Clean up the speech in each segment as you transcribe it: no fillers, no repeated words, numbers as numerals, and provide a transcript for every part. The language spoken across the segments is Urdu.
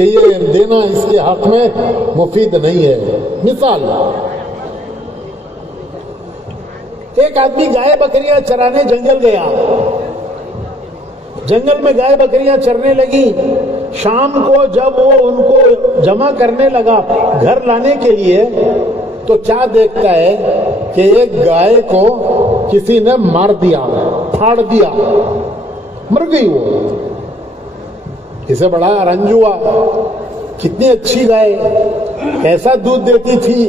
کہ یہ دینا اس کے حق میں مفید نہیں ہے۔ مثال، ایک آدمی گائے بکریاں چرانے جنگل گیا، جنگل میں گائے بکریاں چرنے لگی، شام کو جب وہ ان کو جمع کرنے لگا گھر لانے کے لیے تو کیا دیکھتا ہے کہ ایک گائے کو کسی نے مار دیا، پھاڑ دیا، مر گئی وہ۔ اسے بڑا رنج ہوا، کتنی اچھی گائے، کیسا دودھ دیتی تھی،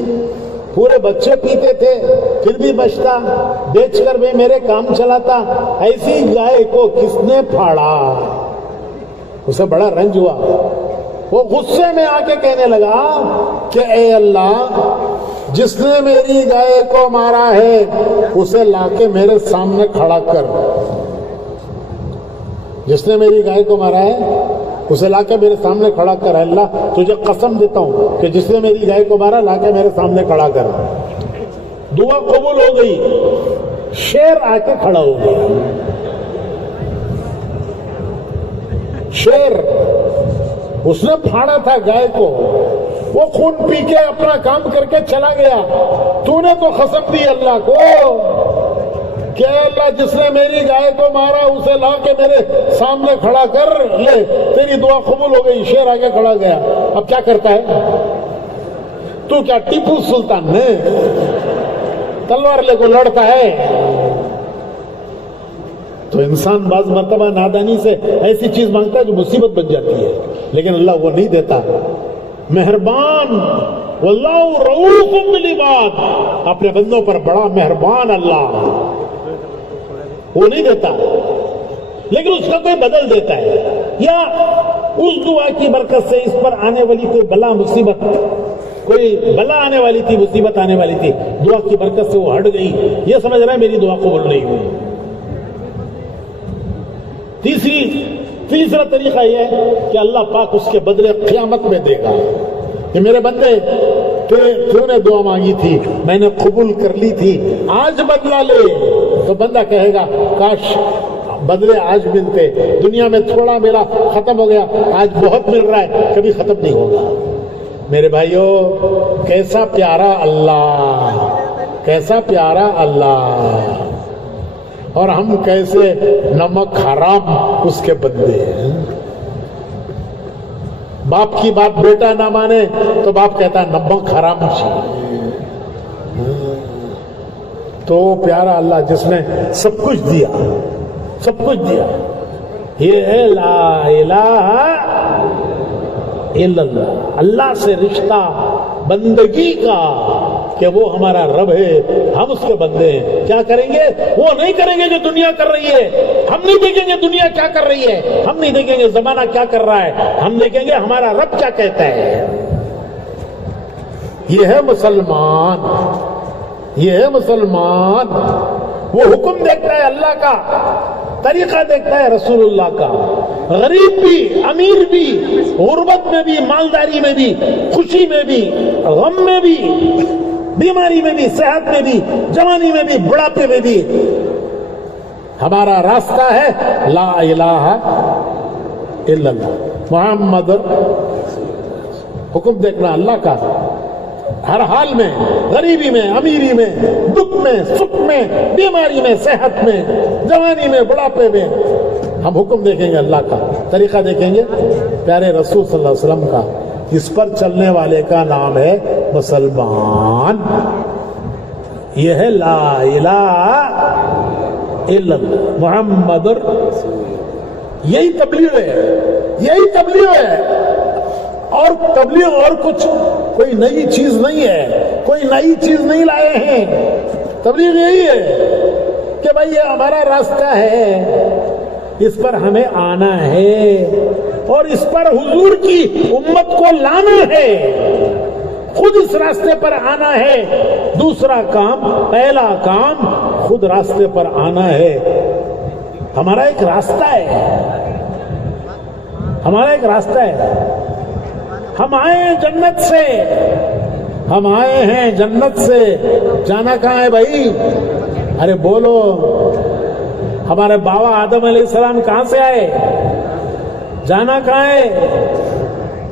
پورے بچے پیتے تھے، پھر بھی بچتا، بیچ کر بھی میرے کام چلاتا، ایسی گائے کو کس نے پھاڑا؟ اسے بڑا رنج ہوا۔ وہ غصے میں آ کے کہنے لگا کہ اے اللہ، جس نے میری گائے کو مارا ہے اسے لا کے میرے سامنے کھڑا کر، جس نے میری گائے کو مارا ہے اسے لا کے میرے سامنے کھڑا کر۔ اللہ تجھے قسم دیتا ہوں کہ جس نے میری گائے کو مارا لا کے میرے سامنے کھڑا کر۔ دعا قبول ہو گئی، شیر آ کے کھڑا ہو گیا۔ شیر، اس نے پھاڑا تھا گائے کو، وہ خون پی کے اپنا کام کر کے چلا گیا۔ تو نے تو قسم دی اللہ کو کہ اللہ جس نے میری گائے کو مارا اسے لا کے میرے سامنے کھڑا کر، لے تیری دعا قبول ہو گئی۔ شیر آگے کھڑا گیا۔ اب کیا کرتا ہے تو؟ کیا ٹیپو سلطان نے تلوار لے کو لڑتا ہے؟ تو انسان بعض مرتبہ نادانی سے ایسی چیز مانگتا ہے جو مصیبت بن جاتی ہے، لیکن اللہ وہ نہیں دیتا۔ مہربان، واللہ رؤوف بالعباد، اپنے بندوں پر بڑا مہربان اللہ، وہ نہیں دیتا لیکن اس کا کوئی بدل دیتا ہے، یا اس دعا کی برکت سے اس پر آنے والی کوئی بلا مصیبت، کوئی بلا آنے والی تھی، مصیبت آنے والی تھی، دعا کی برکت سے وہ ہٹ گئی، یہ سمجھ رہا ہے میری دعا قبول نہیں ہوئی۔ تیسرا طریقہ یہ ہے کہ اللہ پاک اس کے بدلے قیامت میں دے گا کہ میرے بندے تو نے دعا مانگی تھی، میں نے قبول کر لی تھی، آج بدلہ لے۔ تو بندہ کہے گا کاش بدلے آج ملتے، دنیا میں تھوڑا ملا ختم ہو گیا، آج بہت مل رہا ہے کبھی ختم نہیں ہوگا۔ میرے بھائیوں، کیسا پیارا اللہ، کیسا پیارا اللہ، اور ہم کیسے نمک حرام اس کے بندے ہیں۔ باپ کی بات بیٹا نہ مانے تو باپ کہتا ہے نمک حرام چاہیے۔ تو پیارا اللہ جس نے سب کچھ دیا، سب کچھ دیا، یہ ہے لا الہ الا اللہ، اللہ سے رشتہ بندگی کا کہ وہ ہمارا رب ہے، ہم اس کے بندے ہیں۔ کیا کریں گے؟ وہ نہیں کریں گے جو دنیا کر رہی ہے، ہم نہیں دیکھیں گے دنیا کیا کر رہی ہے، ہم نہیں دیکھیں گے زمانہ کیا کر رہا ہے، ہم دیکھیں گے ہمارا رب کیا کہتا ہے۔ یہ ہے مسلمان، یہ ہے مسلمان، وہ حکم دیکھتا ہے اللہ کا، طریقہ دیکھتا ہے رسول اللہ کا۔ غریب بھی، امیر بھی، غربت میں بھی، مالداری میں بھی، خوشی میں بھی، غم میں بھی، بیماری میں بھی، صحت میں بھی، جوانی میں بھی، بڑھاپے میں بھی، ہمارا راستہ ہے لا الہ الا اللہ محمد۔ حکم دیکھنا اللہ کا ہر حال میں، غریبی میں، امیری میں، دکھ میں، سکھ میں، بیماری میں، صحت میں، جوانی میں، بڑھاپے میں، ہم حکم دیکھیں گے اللہ کا، طریقہ دیکھیں گے پیارے رسول صلی اللہ علیہ وسلم کا۔ اس پر چلنے والے کا نام ہے مسلمان۔ یہ ہے لا الہ الا اللہ محمد، یہی تبلیغ ہے، یہی تبلیغ ہے۔ اور تبلیغ اور کچھ کوئی نئی چیز نہیں ہے، کوئی نئی چیز نہیں لائے ہیں، تبلیغ یہی ہے کہ بھائی یہ ہمارا راستہ ہے، اس پر ہمیں آنا ہے اور اس پر حضور کی امت کو لانا ہے، خود اس راستے پر آنا ہے۔ دوسرا کام، پہلا کام خود راستے پر آنا ہے۔ ہمارا ایک راستہ ہے، ہمارا ایک راستہ ہے۔ ہم آئے ہیں جنت سے، ہم آئے ہیں جنت سے، جانا کہاں ہے بھائی؟ ارے بولو، ہمارے بابا آدم علیہ السلام کہاں سے آئے؟ جانا کہاں ہے؟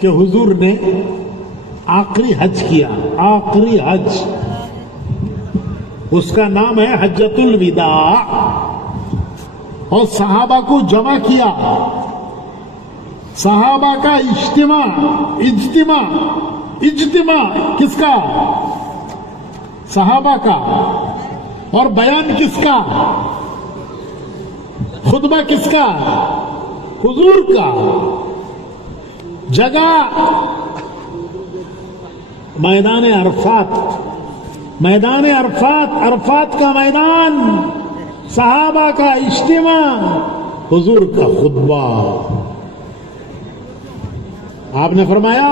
کہ حضور نے آخری حج کیا، آخری حج، اس کا نام ہے حجۃ الوداع، اور صحابہ کو جمع کیا، صحابہ کا اجتماع کس کا؟ صحابہ کا، اور بیان کس کا؟ خطبہ کس کا؟ حضور کا۔ جگہ میدان عرفات، میدان عرفات کا میدان، صحابہ کا اجتماع، حضور کا خطبہ۔ آپ نے فرمایا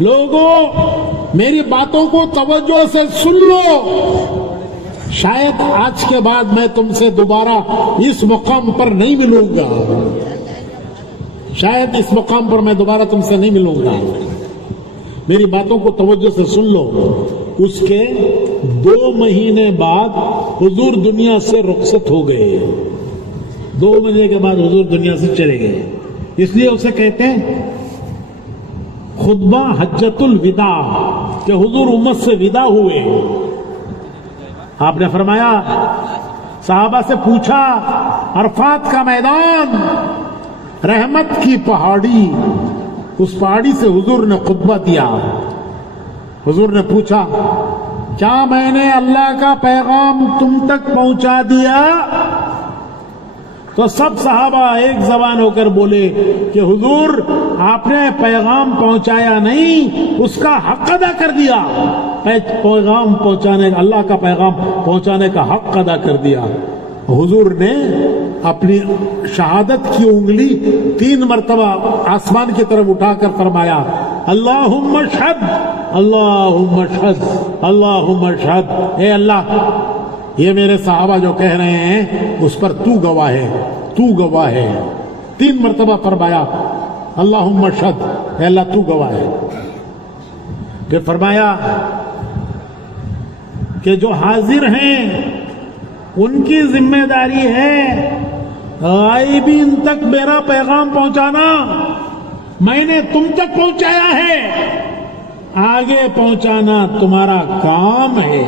لوگوں میری باتوں کو توجہ سے سن لو، شاید آج کے بعد میں تم سے دوبارہ اس مقام پر نہیں ملوں گا، شاید اس مقام پر میں دوبارہ تم سے نہیں ملوں گا، میری باتوں کو توجہ سے سن لو۔ اس کے 2 مہینے بعد حضور دنیا سے رخصت ہو گئے، 2 مہینے کے بعد حضور دنیا سے چلے گئے، اس لیے اسے کہتے ہیں خطبہ حجۃ الوداع، کہ حضور امت سے ودا ہوئے۔ آپ نے فرمایا، صحابہ سے پوچھا، عرفات کا میدان، رحمت کی پہاڑی، اس پہاڑی سے حضور نے خطبہ دیا۔ حضور نے پوچھا، کیا میں نے اللہ کا پیغام تم تک پہنچا دیا؟ تو سب صحابہ ایک زبان ہو کر بولے کہ حضور آپ نے پیغام پہنچایا نہیں، اس کا حق ادا کر دیا، پیغام پہنچانے کا، اللہ کا پیغام پہنچانے کا حق ادا کر دیا۔ حضور نے اپنی شہادت کی انگلی 3 مرتبہ آسمان کی طرف اٹھا کر فرمایا، اللہم اشہد، اللہم اشہد، اللہم اشہد، اے اللہ یہ میرے صحابہ جو کہہ رہے ہیں اس پر تو گواہ ہے، تو گواہ ہے۔ 3 مرتبہ فرمایا اللہم اشہد، اے اللہ تو گواہ ہے۔ پھر فرمایا کہ جو حاضر ہیں ان کی ذمہ داری ہے غائبین تک میرا پیغام پہنچانا، میں نے تم تک پہنچایا ہے، آگے پہنچانا تمہارا کام ہے،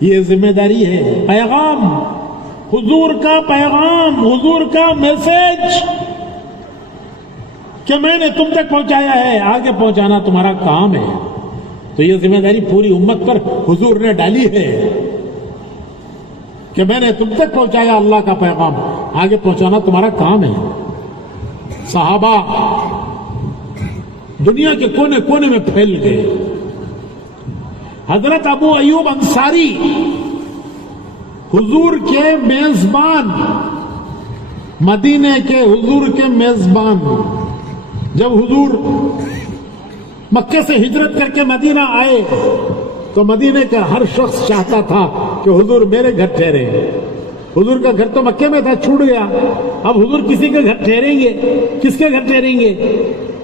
یہ ذمہ داری ہے۔ پیغام، حضور کا پیغام، حضور کا میسج کہ میں نے تم تک پہنچایا ہے، آگے پہنچانا تمہارا کام ہے۔ تو یہ ذمہ داری پوری امت پر حضور نے ڈالی ہے کہ میں نے تم تک پہنچایا اللہ کا پیغام، آگے پہنچانا تمہارا کام ہے۔ صحابہ دنیا کے کونے کونے میں پھیل گئے۔ حضرت ابو ایوب انصاری حضور کے میزبان، مدینے کے حضور کے میزبان، جب حضور مکے سے ہجرت کر کے مدینہ آئے تو مدینے کا ہر شخص چاہتا تھا کہ حضور میرے گھر ٹھہرے۔ حضور کا گھر تو مکے میں تھا، چھوٹ گیا، اب حضور کسی کے گھر ٹھہریں گے، کس کے گھر ٹھہریں گے؟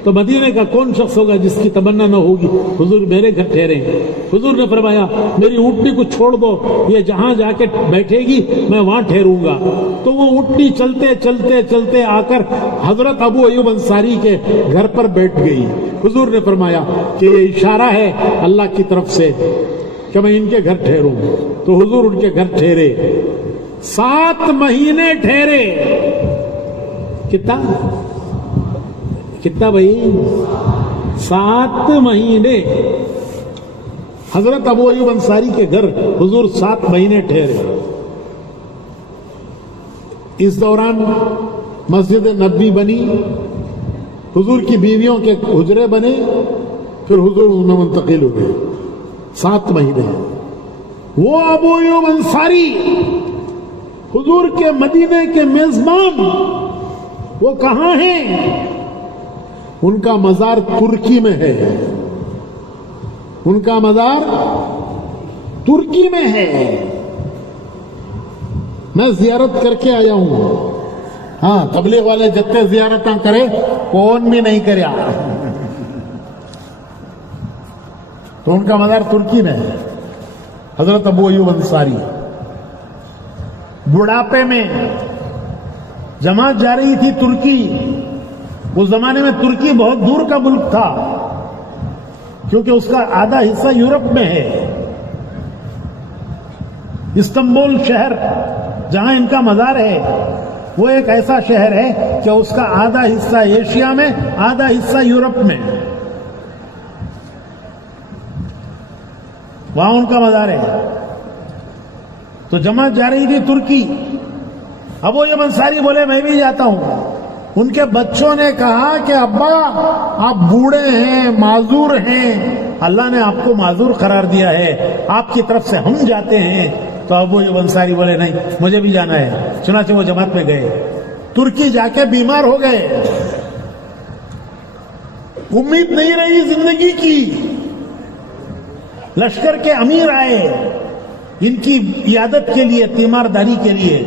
تو مدینے کا کون شخص ہوگا جس کی تمنا نہ ہوگی حضور میرے گھر ٹھہریں؟ حضور نے فرمایا میری اونٹنی کو چھوڑ دو، یہ جہاں جا کے بیٹھے گی میں وہاں ٹھہروں گا۔ تو وہ اونٹنی چلتے چلتے چلتے آ کر حضرت ابو ایوب انصاری کے گھر پر بیٹھ گئی۔ حضور نے فرمایا کہ یہ اشارہ ہے اللہ کی طرف سے کہ میں ان کے گھر ٹھہروں۔ تو حضور ان کے گھر ٹھہرے، 7 مہینے ٹھہرے۔ کتنا بھائی؟ 7 مہینے حضرت ابو ایوب انصاری کے گھر حضور 7 مہینے ٹھہرے۔ اس دوران مسجد نبوی بنی، حضور کی بیویوں کے حجرے بنے، پھر حضور ان میں منتقل ہو گئے۔ 7 مہینے وہ ابو ایوب انصاری حضور کے مدینے کے میزبان، وہ کہاں ہیں؟ ان کا مزار ترکی میں ہے، ان کا مزار ترکی میں ہے۔ میں زیارت کر کے آیا ہوں۔ ہاں، تبلیغ والے جتنے زیارتاں کرے کون بھی نہیں کریا، تو ان کا مزار ترکی میں ہے۔ حضرت ابو ایوب انصاری بڑھاپے میں جماعت جا رہی تھی ترکی، اس زمانے میں ترکی بہت دور کا ملک تھا کیونکہ اس کا آدھا حصہ یورپ میں ہے. استنبول شہر جہاں ان کا مزار ہے وہ ایک ایسا شہر ہے کہ اس کا آدھا حصہ ایشیا میں آدھا حصہ یورپ میں, وہاں ان کا مزار ہے. تو جماعت جا رہی تھی ترکی. اب وہ یہ انصاری بولے میں بھی جاتا ہوں. ان کے بچوں نے کہا کہ ابا آپ بوڑھے ہیں, معذور ہیں, اللہ نے آپ کو معذور قرار دیا ہے, آپ کی طرف سے ہم جاتے ہیں. تو اب وہ انصاری بولے نہیں مجھے بھی جانا ہے. چنانچہ وہ جماعت میں گئے. ترکی جا کے بیمار ہو گئے, امید نہیں رہی زندگی کی. لشکر کے امیر آئے ان کی عیادت کے لیے, تیمارداری کے لیے.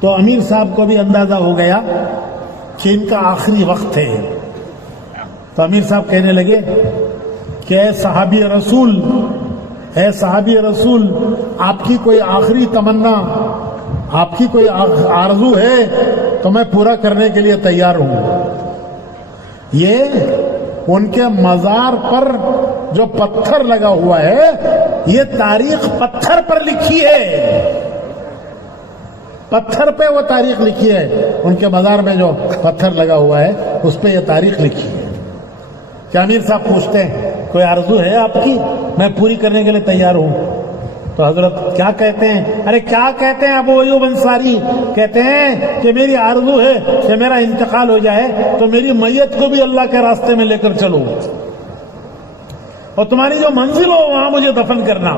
تو امیر صاحب کو بھی اندازہ ہو گیا کہ ان کا آخری وقت ہے. تو امیر صاحب کہنے لگے کہ اے صحابی رسول, اے صحابی رسول, آپ کی کوئی آخری تمنا, آپ کی کوئی آرزو ہے تو میں پورا کرنے کے لیے تیار ہوں. یہ ان کے مزار پر جو پتھر لگا ہوا ہے یہ تاریخ پتھر پر لکھی ہے, پتھر پہ وہ تاریخ لکھی ہے. ان کے مزار میں جو پتھر لگا ہوا ہے اس پہ یہ تاریخ لکھی ہے. کیا امیر صاحب پوچھتے ہیں کوئی آرزو ہے آپ کی, میں پوری کرنے کے لیے تیار ہوں. تو حضرت کیا کہتے ہیں, ارے کیا کہتے ہیں ابو ایوب انصاری, کہتے ہیں کہ میری آرزو ہے کہ میرا انتقال ہو جائے تو میری میت کو بھی اللہ کے راستے میں لے کر چلو, اور تمہاری جو منزل ہو وہاں مجھے دفن کرنا.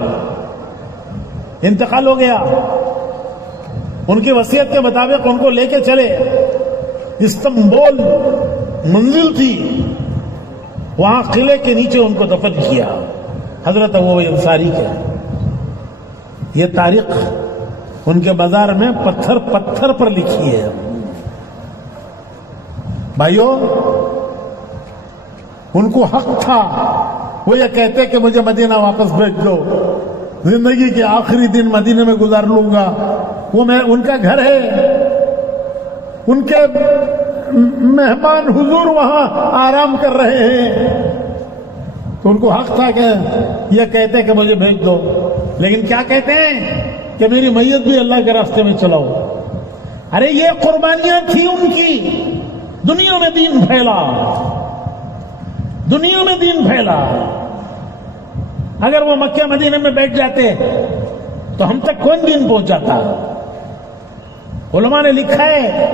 انتقال ہو گیا, ان کی وصیت کے مطابق ان کو لے کے چلے. استنبول منزل تھی, وہاں قلعے کے نیچے ان کو دفن کیا حضرت ابو ایوب انصاری کے. یہ تاریخ ان کے بازار میں پتھر پتھر پر لکھی ہے. بھائیو, ان کو حق تھا, وہ یہ کہتے کہ مجھے مدینہ واپس بھیج دو, زندگی کے آخری دن مدینے میں گزار لوں گا. وہ میں ان کا گھر ہے, ان کے مہمان حضور وہاں آرام کر رہے ہیں. تو ان کو حق تھا کہ یہ کہتے کہ مجھے بھیج دو, لیکن کیا کہتے ہیں کہ میری میت بھی اللہ کے راستے میں چلاؤ. ارے یہ قربانیاں تھیں ان کی. دنیا میں دین پھیلا, دنیا میں دین پھیلا. اگر وہ مکہ مدینہ میں بیٹھ جاتے تو ہم تک کون دین پہنچ جاتا. علماء نے لکھا ہے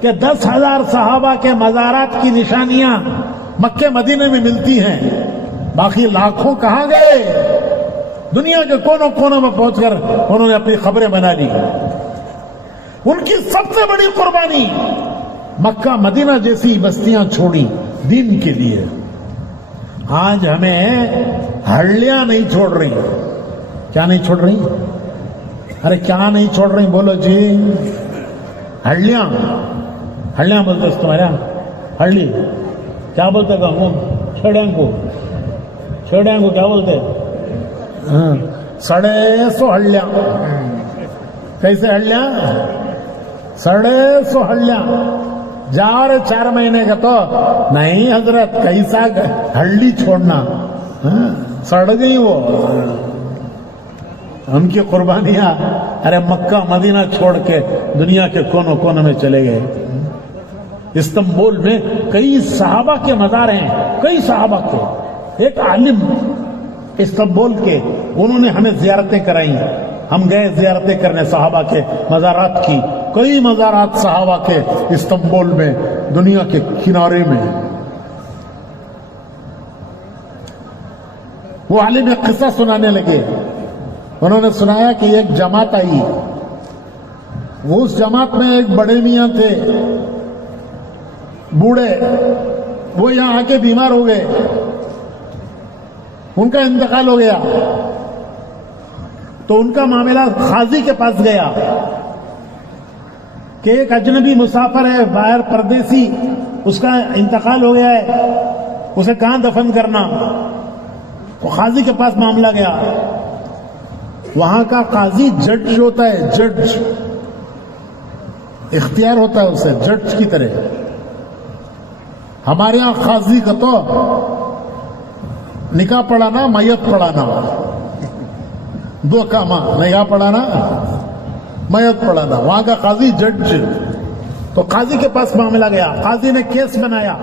کہ 10,000 صحابہ کے مزارات کی نشانیاں مکہ مدینے میں ملتی ہیں, باقی لاکھوں کہاں گئے. دنیا کے کونوں کونوں میں پہنچ کر انہوں نے اپنی خبریں بنا لی. ان کی سب سے بڑی قربانی مکہ مدینہ جیسی بستیاں چھوڑی دین کے لیے. آج ہمیں ہڈیاں نہیں چھوڑ رہی. کیا نہیں چھوڑ رہی, ارے کیا نہیں چھوڑ رہی بولو جی. ہڈیاں, ہڈیاں بولتے تمہارے یہاں, ہڈی کیا بولتے تھے ہم, چھڑیاں کو کیا بولتے, سڑے سو ہڈیاں. کیسے ہڈیاں, سڑے سو ہڈیاں. جا رہے 4 مہینے کا تو نہیں حضرت, کیسا ہڈی چھوڑنا, سڑ گئی وہ. ان کی قربانیاں ارے مکہ مدینہ چھوڑ کے دنیا کے کونوں کونوں میں چلے گئے. استنبول میں کئی صحابہ کے مزار ہیں, کئی صحابہ کے. ایک عالم استنبول کے, انہوں نے ہمیں زیارتیں کرائی. ہم گئے زیارتیں کرنے صحابہ کے مزارات کی. کئی مزارات صحابہ کے استنبول میں, دنیا کے کنارے میں. وہ عالم ایک قصہ سنانے لگے. انہوں نے سنایا کہ ایک جماعت آئی. وہ اس جماعت میں ایک بڑے میاں تھے, بوڑھے. وہ یہاں آ کے بیمار ہو گئے, ان کا انتقال ہو گیا. تو ان کا معاملہ قاضی کے پاس گیا کہ ایک اجنبی مسافر ہے باہر, پردیسی, اس کا انتقال ہو گیا ہے, اسے کہاں دفن کرنا. تو قاضی کے پاس معاملہ گیا. وہاں کا قاضی جج ہوتا ہے, جج, اختیار ہوتا ہے اسے جج کی طرح. ہمارے یہاں قاضی کا تو نکاح پڑھانا میت پڑھانا دو کام، نکاح پڑھانا میت پڑھانا. وہاں کا قاضی جج، تو قاضی کے پاس معاملہ گیا، قاضی نے کیس بنایا